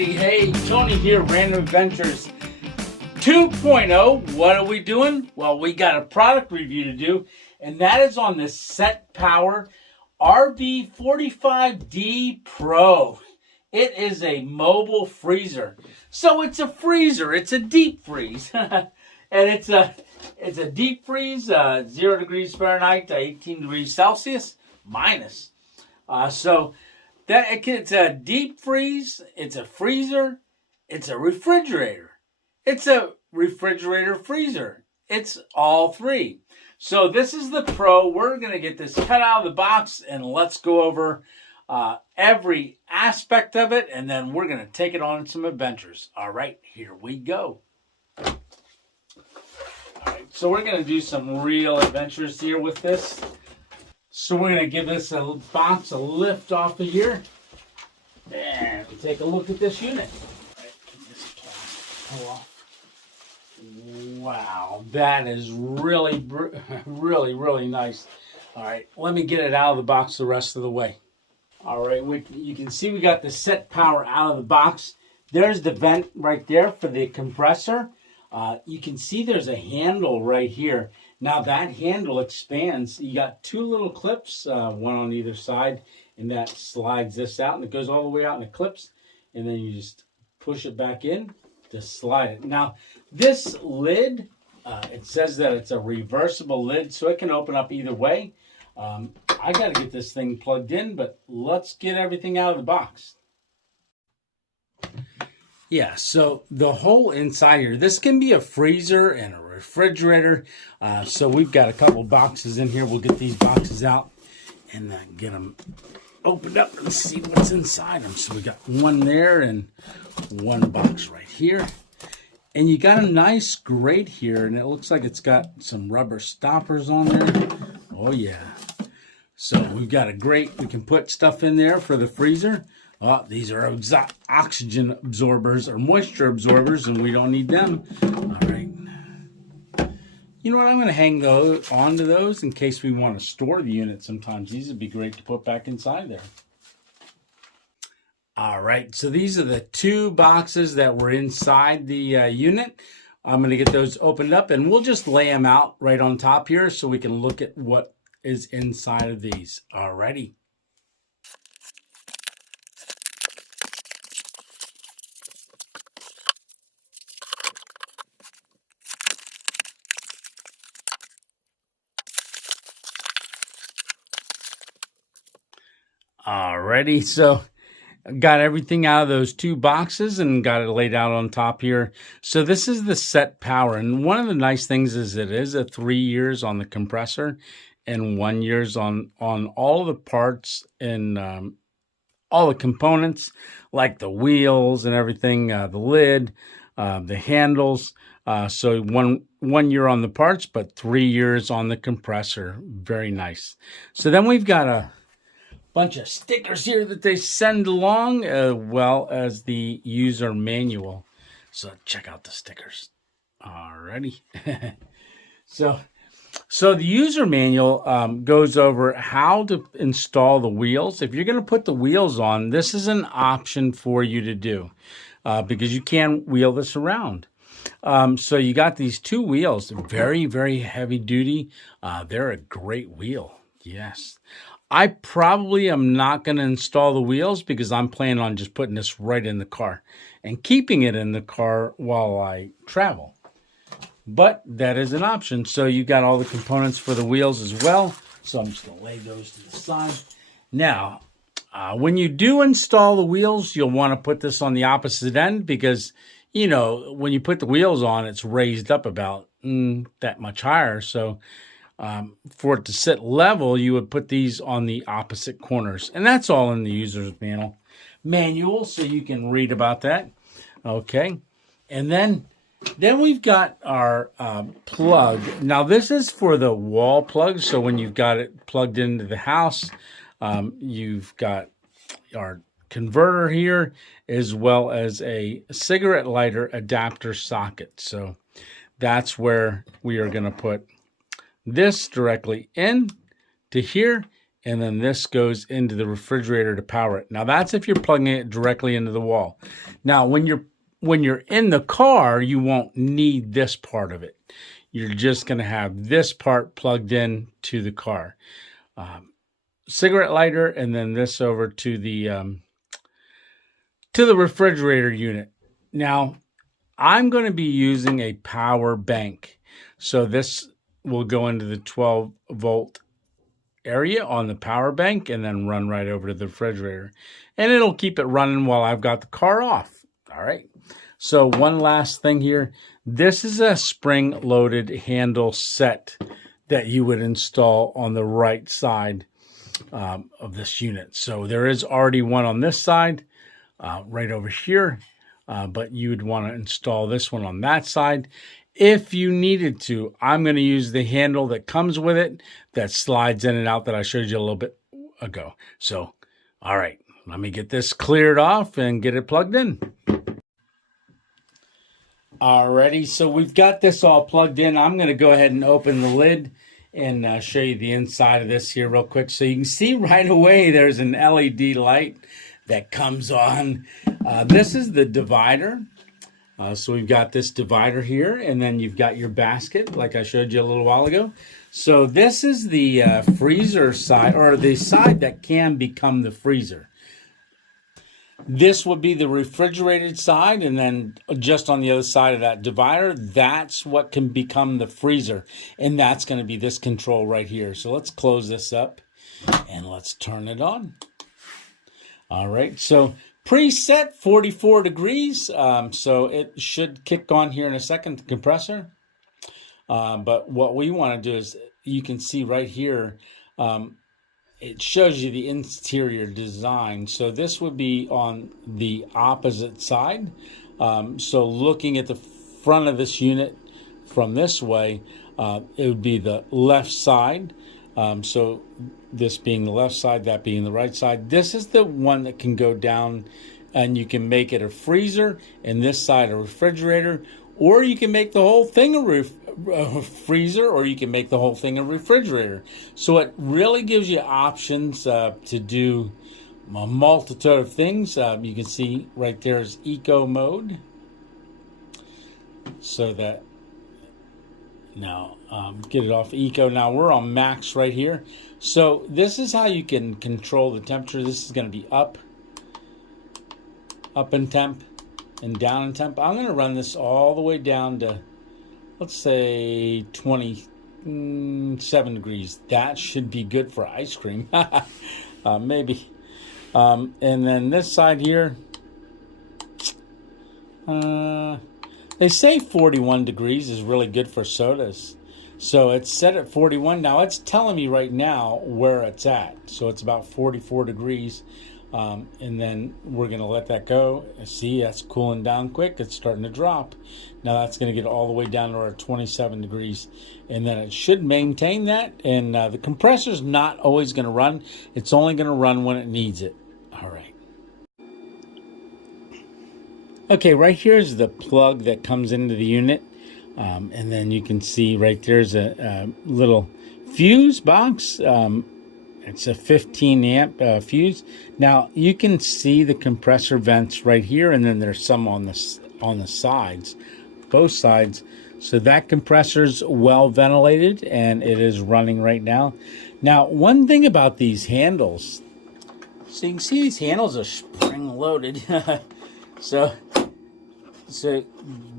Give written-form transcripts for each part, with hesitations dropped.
everybody. Hey, Tony here, Random Adventures 2.0. What are we doing? Well, we got a product review to do, and that is on the SetPower RV45D Pro. It is a mobile freezer. So it's a freezer. It's a deep freeze. And it's a deep freeze, 0 degrees Fahrenheit to 18 degrees Celsius minus. So it's a deep freeze, it's a freezer, it's a refrigerator. It's a refrigerator freezer. It's all three. So this is the Pro. We're going to get this cut out of the box and let's go over every aspect of it, and then we're going to take it on some adventures. All right, here we go. All right, so we're going to do some real adventures here with this. So we're going to give this box a lift off of here. And take a look at this unit. All right, get this plastic pull off. Wow, that is really, really nice. All right, let me get it out of the box the rest of the way. All right, you can see we got the SetPower out of the box. There's the vent right there for the compressor. You can see there's a handle right here. Now that handle expands. You got two little clips, one on either side, and that slides this out, and it goes all the way out and it clips, and then you just push it back in to slide it. Now this lid, it says that it's a reversible lid, so it can open up either way. I got to get this thing plugged in, but let's get everything out of the box. Yeah, so the whole inside here, this can be a freezer and a refrigerator. So we've got a couple boxes in here. We'll get these boxes out and get them opened up and see what's inside them. So we got one there and one box right here. And you got a nice grate here, and it looks like it's got some rubber stoppers on there. Oh yeah. So we've got a grate. We can put stuff in there for the freezer. These are oxygen absorbers or moisture absorbers, and we don't need them. All right. You know what? I'm going to hang those onto those in case we want to store the unit sometimes. These would be great to put back inside there. All right. So these are the two boxes that were inside the unit. I'm going to get those opened up, and we'll just lay them out right on top here so we can look at what is inside of these. All righty. Alrighty, so got everything out of those two boxes and got it laid out on top here. So this is the SetPower, and one of the nice things is it is a 3 years on the compressor and 1 years on all the parts and all the components, like the wheels and everything, the lid, the handles. So one year on the parts, but 3 years on the compressor. Very nice. So then we've got a bunch of stickers here that they send along, as well as the user manual. So check out the stickers. Alrighty. So the user manual goes over how to install the wheels. If you're going to put the wheels on, this is an option for you to do because you can wheel this around. So you got these two wheels. They're very, very heavy duty. They're a great wheel. Yes. I probably am not going to install the wheels because I'm planning on just putting this right in the car and keeping it in the car while I travel. But that is an option. So you got all the components for the wheels as well. So I'm just going to lay those to the side. Now, when you do install the wheels, you'll want to put this on the opposite end because, you know, when you put the wheels on, it's raised up about that much higher. So for it to sit level, you would put these on the opposite corners. And that's all in the user's manual, so you can read about that. Okay. And then we've got our plug. Now, this is for the wall plug. So when you've got it plugged into the house, you've got our converter here, as well as a cigarette lighter adapter socket. So that's where we are going to put this directly in to here, and then this goes into the refrigerator to power it. Now that's if you're plugging it directly into the wall. Now when you're in the car, you won't need this part of it. You're just going to have this part plugged in to the car. Cigarette lighter, and then this over to the refrigerator unit. Now I'm going to be using a power bank. So this will go into the 12-volt area on the power bank and then run right over to the refrigerator. And it'll keep it running while I've got the car off. All right. So one last thing here. This is a spring-loaded handle set that you would install on the right side of this unit. So there is already one on this side, right over here. But you would want to install this one on that side. If you needed to, I'm going to use the handle that comes with it that slides in and out that I showed you a little bit ago. So, all right, let me get this cleared off and get it plugged in. Alrighty, so we've got this all plugged in. I'm going to go ahead and open the lid and show you the inside of this here real quick. So you can see right away there's an LED light that comes on. This is the divider. So we've got this divider here, and then you've got your basket like I showed you a little while ago. So this is the freezer side, or the side that can become the freezer. This would be the refrigerated side, and then just on the other side of that divider, that's what can become the freezer. And that's going to be this control right here. So let's close this up and let's turn it on. All right, so preset 44 degrees, so it should kick on here in a second, the compressor. But what we want to do is, you can see right here, it shows you the interior design. So this would be on the opposite side. So looking at the front of this unit from this way, it would be the left side. So this being the left side, that being the right side. This is the one that can go down, and you can make it a freezer, and this side a refrigerator, or you can make the whole thing a freezer, or you can make the whole thing a refrigerator. So it really gives you options to do a multitude of things. You can see right there is eco mode. So that now get it off eco. Now we're on max right here. So this is how you can control the temperature. This is going to be up in temp and down in temp. I'm going to run this all the way down to, let's say, 27 degrees. That should be good for ice cream. Maybe. And then this side here, they say 41 degrees is really good for sodas. So it's set at 41. Now it's telling me right now where it's at. So it's about 44 degrees. And then we're going to let that go. See, that's cooling down quick. It's starting to drop. Now that's going to get all the way down to our 27 degrees. And then it should maintain that. And the compressor's not always going to run. It's only going to run when it needs it. All right. Okay, right here is the plug that comes into the unit. And then you can see right there's a little fuse box. It's a 15 amp fuse. Now you can see the compressor vents right here, and then there's some on the sides, both sides. So that compressor's well ventilated, and it is running right now. Now, one thing about these handles, so you can see these handles are spring loaded. So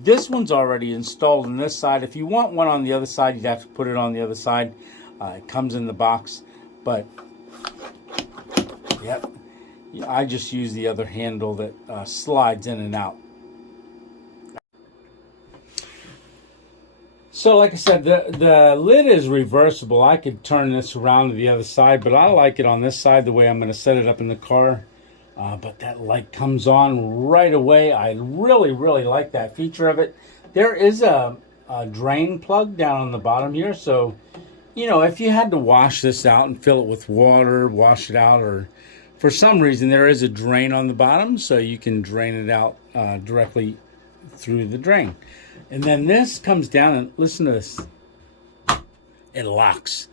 this one's already installed on this side. If you want one on the other side, you'd have to put it on the other side. It comes in the box, but yep, I just use the other handle that slides in and out. So like I said, the lid is reversible. I could turn this around to the other side, but I like it on this side the way I'm going to set it up in the car. But that light comes on right away. I really, really like that feature of it. There is a drain plug down on the bottom here. So, you know, if you had to wash this out and fill it with water, wash it out, or for some reason there is a drain on the bottom, so you can drain it out directly through the drain. And then this comes down, and listen to this. It locks.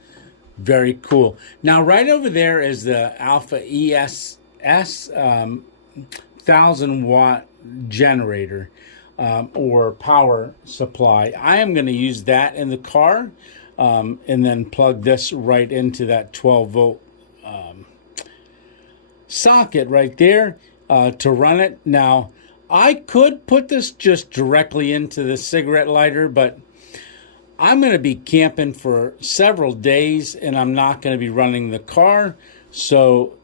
Very cool. Now, right over there is the Alpha ESS 1000-watt generator or power supply. I am going to use that in the car and then plug this right into that 12-volt socket right there to run it. Now, I could put this just directly into the cigarette lighter, but I'm going to be camping for several days and I'm not going to be running the car, so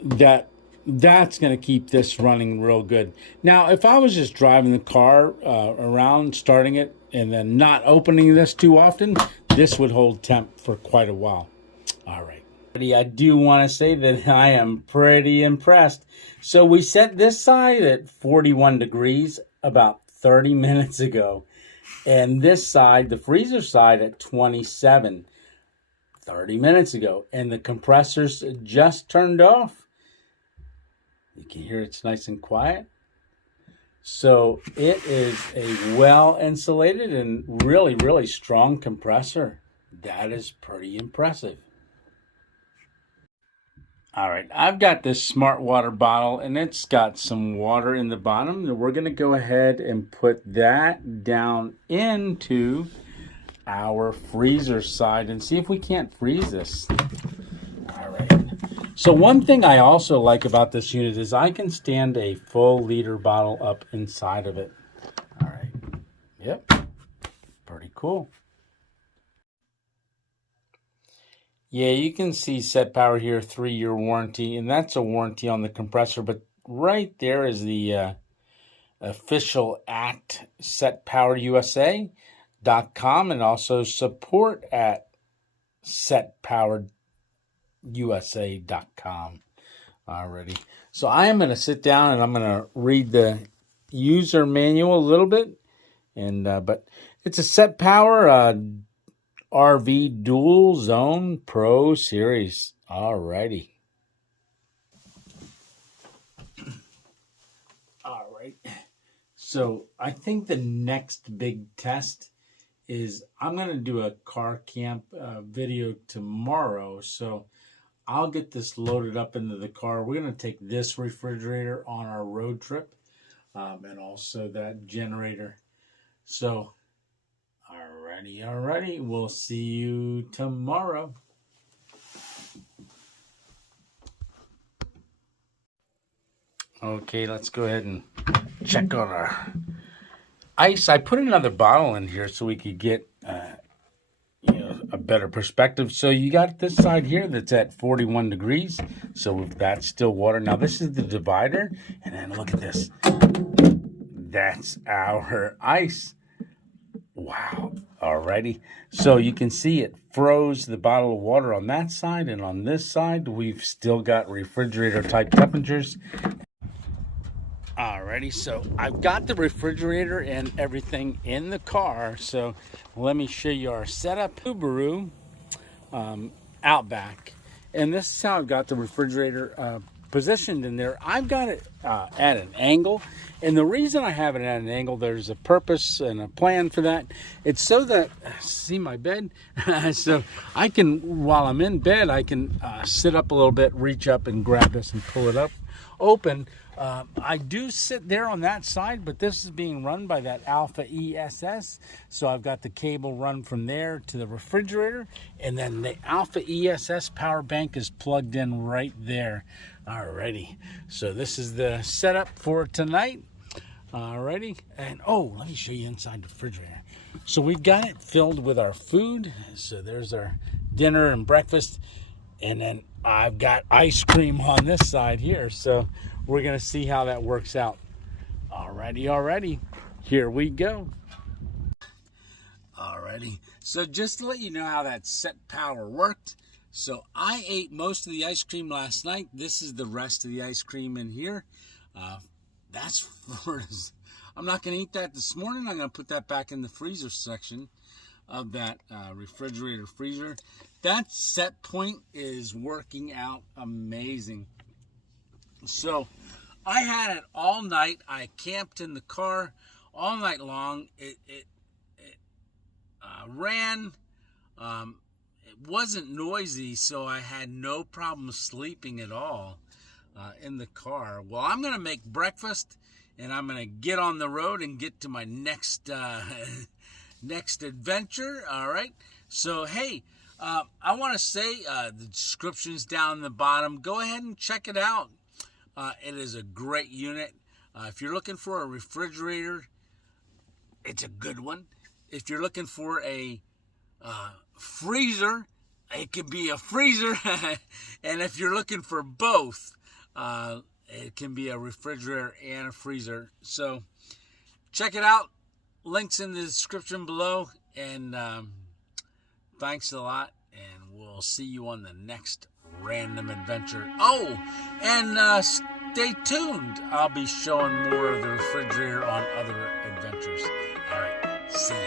that's going to keep this running real good. Now, if I was just driving the car around, starting it, and then not opening this too often, this would hold temp for quite a while. All right. I do want to say that I am pretty impressed. So we set this side at 41 degrees about 30 minutes ago. And this side, the freezer side, at 27 30 minutes ago. And the compressors just turned off. You can hear it's nice and quiet. So it is a well insulated and really, really strong compressor. That is pretty impressive. All right, I've got this smart water bottle and it's got some water in the bottom. And we're going to go ahead and put that down into our freezer side and see if we can't freeze this. All right. So one thing I also like about this unit is I can stand a full liter bottle up inside of it. All right. Yep. Pretty cool. Yeah, you can see SetPower here, 3-year warranty, and that's a warranty on the compressor. But right there is the official at SetPowerUSA.com and also support at SetPowerUSA.com. Alrighty. So I am going to sit down and I'm going to read the user manual a little bit, and but it's a SetPower RV Dual Zone Pro Series. Alrighty. Alright. So I think the next big test is I'm going to do a car camp video tomorrow. So I'll get this loaded up into the car. We're going to take this refrigerator on our road trip and also that generator. So Alrighty. We'll see you tomorrow. Okay, let's go ahead and check on our ice. I put another bottle in here so we could get a better perspective. So you got this side here that's at 41 degrees. So that's still water. Now this is the divider. And then look at this. That's our ice. Wow. Alrighty. So you can see it froze the bottle of water on that side, and on this side we've still got refrigerator type temperatures. Alrighty, so I've got the refrigerator and everything in the car. So let me show you our setup. Subaru Outback, and this is how I've got the refrigerator positioned in there. I've got it at an angle, and the reason I have it at an angle, there's a purpose and a plan for that. It's so that, see my bed? So I can, while I'm in bed, I can sit up a little bit, reach up and grab this and pull it up open. I do sit there on that side, but this is being run by that Alpha ESS. So I've got the cable run from there to the refrigerator, and then the Alpha ESS power bank is plugged in right there. Alrighty, so this is the setup for tonight. Alrighty, and oh, let me show you inside the refrigerator. So we've got it filled with our food. So there's our dinner and breakfast, and then I've got ice cream on this side here. So we're gonna see how that works out. Alrighty, here we go. Alrighty, so just to let you know how that SetPower worked. So I ate most of the ice cream last night. This is the rest of the ice cream in here. That's for, I'm not going to eat that this morning. I'm going to put that back in the freezer section of that refrigerator freezer. That set point is working out amazing. So I had it all night. I camped in the car all night long. It ran. it wasn't noisy, so I had no problem sleeping at all in the car. Well, I'm going to make breakfast, and I'm going to get on the road and get to my next next adventure. All right. So, hey, I want to say the description's down the bottom. Go ahead and check it out. It is a great unit. If you're looking for a refrigerator, it's a good one. If you're looking for a freezer, it could be a freezer. And if you're looking for both, it can be a refrigerator and a freezer. So check it out. Links in the description below. And thanks a lot. And we'll see you on the next random adventure. Oh, and stay tuned. I'll be showing more of the refrigerator on other adventures. All right. See ya.